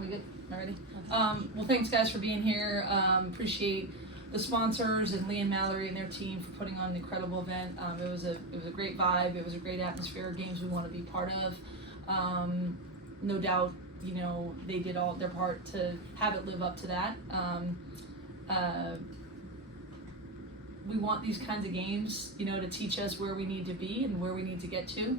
We good? Already. Well, thanks guys for being here. Appreciate the sponsors and Lee and Mallory and their team for putting on an incredible event. It was a great vibe. It was a great atmosphere. Games we want to be part of. No doubt, you know, they did all their part to have it live up to that. We want these kinds of games, you know, to teach us where we need to be and where we need to get to.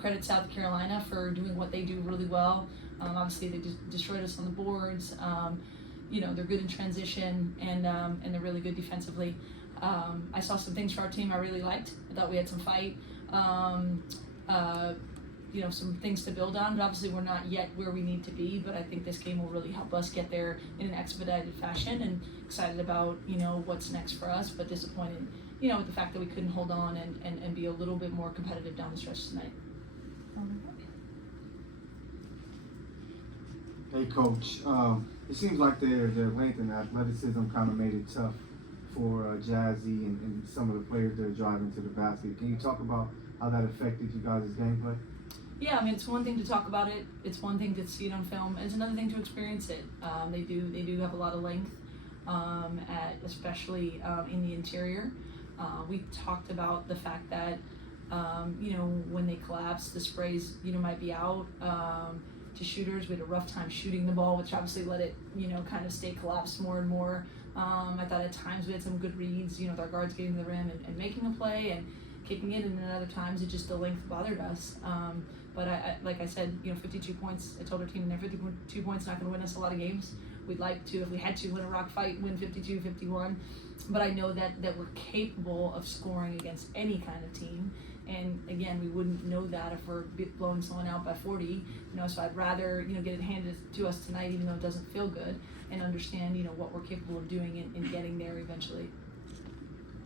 Credit South Carolina for doing what they do really well. Obviously, they destroyed us on the boards. You know, they're good in transition and they're really good defensively. I saw some things for our team I really liked. I thought we had some fight. You know, some things to build on, but obviously we're not yet where we need to be, but I think this game will really help us get there in an expedited fashion, and excited about, you know, what's next for us, but disappointed, you know, with the fact that we couldn't hold on and be a little bit more competitive down the stretch tonight. Hey Coach, it seems like their length and athleticism kind of made it tough for Jazzy and some of the players that are driving to the basket. Can you talk about how that affected you guys' gameplay? Yeah, I mean, it's one thing to talk about it. It's one thing to see it on film. And it's another thing to experience it. They do have a lot of length, especially in the interior. We talked about the fact that you know, when they collapse, the sprays, you know, might be out to shooters. We had a rough time shooting the ball, which obviously let it, you know, kind of stay collapsed more and more. I thought at times we had some good reads, you know, with our guards getting to the rim and making a play and kicking it, and then other times it just the length bothered us. But I like I said, you know, 52 points. I told our team in there, 52 points not going to win us a lot of games. We'd like to, if we had to, win a rock fight, win 52, 51. But I know that we're capable of scoring against any kind of team. And again, we wouldn't know that if we're blowing someone out by 40. You know, so I'd rather, you know, get it handed to us tonight, even though it doesn't feel good, and understand, you know, what we're capable of doing and getting there eventually.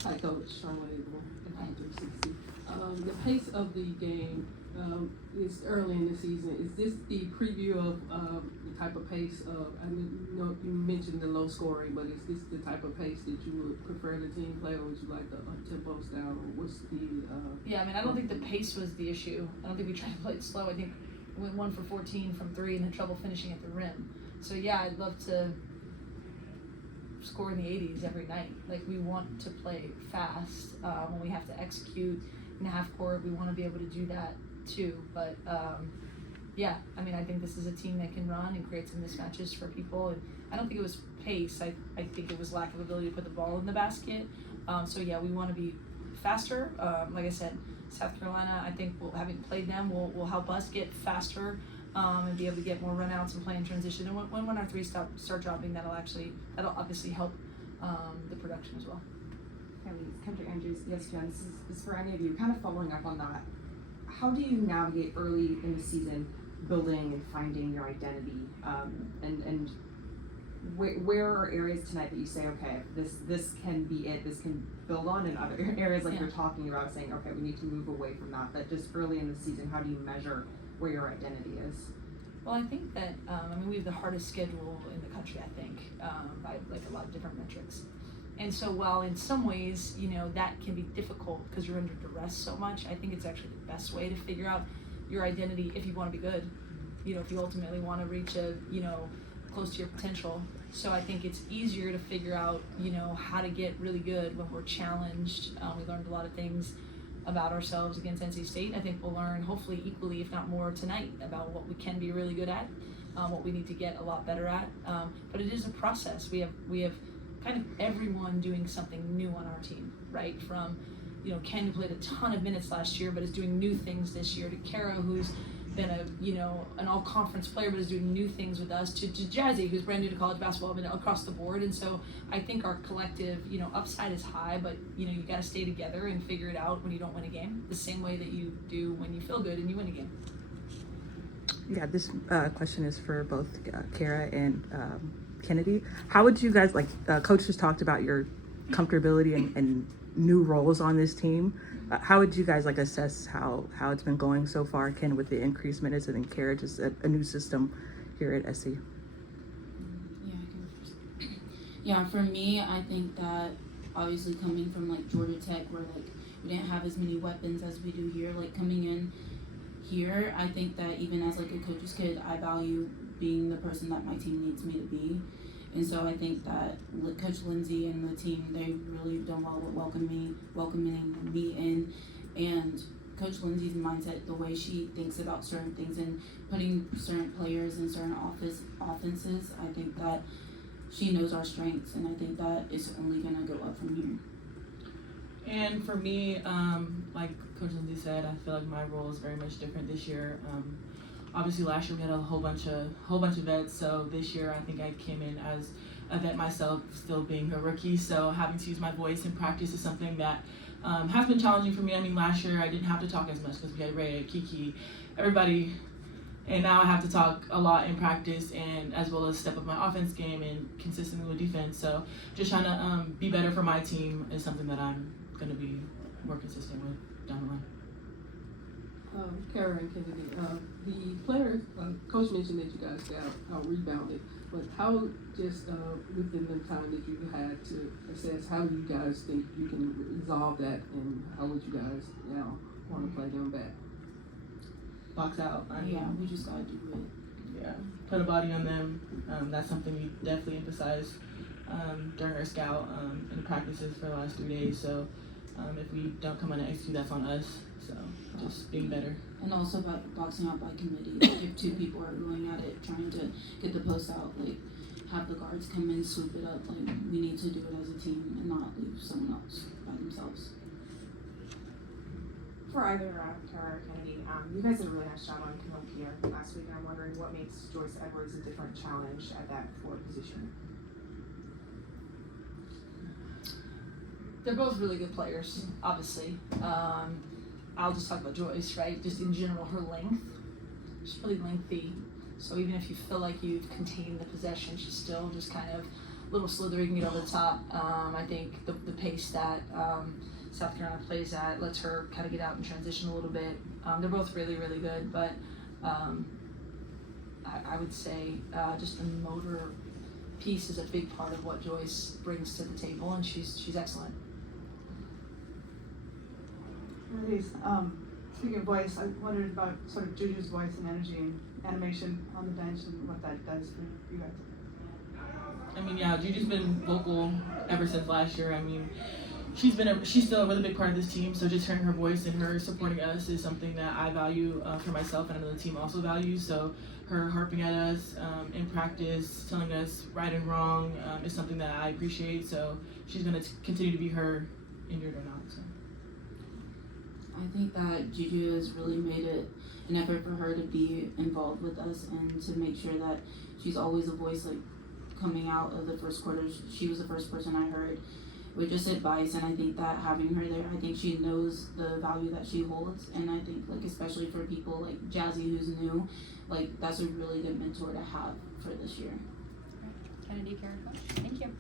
Hi, Coach. Sean Abel, 360. The pace of the game is early in the season. Is this the preview of the type of pace of, I know you mentioned the low scoring, but is this the type of pace that you would prefer the team play, or would you like the tempo style, or what's the... Yeah, I mean, I don't think the pace was the issue. I don't think we tried to play it slow. I think we went 1 for 14 from 3 and had trouble finishing at the rim. So yeah, I'd love to score in the 80s every night. Like, we want to play fast. When we have to execute in half court, we want to be able to do that too. But yeah, I mean, I think this is a team that can run and create some mismatches for people. And I don't think it was pace. I think it was lack of ability to put the ball in the basket. So yeah, we want to be faster. Like I said, South Carolina, I think having played them will help us get faster and be able to get more runouts and play in transition. And when our threes start dropping, that'll obviously help the production as well. Kendrick Andrews, ESPN. This is for any of you. Kind of following up on that. How do you navigate early in the season, building and finding your identity, and where are areas tonight that you say, okay, this can be it, this can build on, and other areas like you're talking about saying, okay, we need to move away from that. But just early in the season, how do you measure where your identity is? Well, I think that I mean, we have the hardest schedule in the country, I think, by like a lot of different metrics. And so while in some ways, you know, that can be difficult because you're under duress so much, I think it's actually the best way to figure out your identity if you want to be good. You know, if you ultimately want to reach you know, close to your potential. So I think it's easier to figure out, you know, how to get really good when we're challenged. We learned a lot of things about ourselves against NC State. I think we'll learn hopefully equally, if not more, tonight about what we can be really good at, what we need to get a lot better at. But it is a process. We have kind of everyone doing something new on our team, right? From, you know, Ken, who played a ton of minutes last year but is doing new things this year, to Kara, who's been an all-conference player but is doing new things with us, to Jazzy, who's brand new to college basketball, I mean, across the board. And so I think our collective, you know, upside is high, but, you know, you got to stay together and figure it out when you don't win a game, the same way that you do when you feel good and you win a game. Yeah, this question is for both Kara and Kennedy. How would you guys, like, Coach just talked about your comfortability and new roles on this team. How would you guys like assess how it's been going so far, Ken, with the increased minutes, and then Kara, just a new system here at SC? Yeah, for me, I think that obviously coming from like Georgia Tech, where like we didn't have as many weapons as we do here, like coming in here, I think that even as like a coach's kid, I value being the person that my team needs me to be. And so I think that Coach Lindsay and the team, they've really done well with welcoming me in. And Coach Lindsay's mindset, the way she thinks about certain things and putting certain players in certain offenses, I think that she knows our strengths, and I think that it's only going to go up from here. And for me, like Coach Lindsay said, I feel like my role is very much different this year. Obviously, last year we had a whole bunch of vets, so this year I think I came in as a vet myself, still being a rookie. So having to use my voice in practice is something that has been challenging for me. I mean, last year I didn't have to talk as much because we had Ray, Kiki, everybody, and now I have to talk a lot in practice, and as well as step up my offense game and consistently with defense. So just trying to be better for my team is something that I'm going to be more consistent with down the line. Kara and Kennedy, the players, Coach mentioned that you guys got rebounded, but how just within the time that you had to assess, how do you guys think you can resolve that, and how would you guys now want to play them back? Box out. Yeah, we just got to do it. Yeah, put a body on them. That's something we definitely emphasized during our scout and the practices for the last 3 days. So if we don't come on and execute, that's on us. So just being better. And also by boxing out by committee. Like if two people are going at it, trying to get the post out, like have the guards come in, swoop it up. Like we need to do it as a team and not leave someone else by themselves. For either Kara or Kennedy, you guys did a really nice job on Pinocchio last week, and I'm wondering what makes Joyce Edwards a different challenge at that forward position. They're both really good players, obviously. I'll just talk about Joyce, right? Just in general, her length. She's really lengthy. So even if you feel like you've contained the possession, she's still just kind of a little slithery, can get over the top. I think the pace that South Carolina plays at lets her kind of get out and transition a little bit. They're both really, really good, but I would say just the motor piece is a big part of what Joyce brings to the table, and she's excellent. Ladies, speaking of voice, I wondered about sort of Juju's voice and energy and animation on the bench and what that does for you guys. I mean, yeah, Juju's been vocal ever since last year. I mean, she's still a really big part of this team. So just hearing her voice and her supporting us is something that I value for myself, and I know the team also values. So her harping at us in practice, telling us right and wrong is something that I appreciate. So she's gonna continue to be her, injured or not. So. I think that Juju has really made it an effort for her to be involved with us and to make sure that she's always a voice, like coming out of the first quarter. She was the first person I heard with just advice, and I think that having her there, I think she knows the value that she holds, and I think like especially for people like Jazzy who's new, like that's a really good mentor to have for this year. Kennedy, Karen, Coach. Thank you.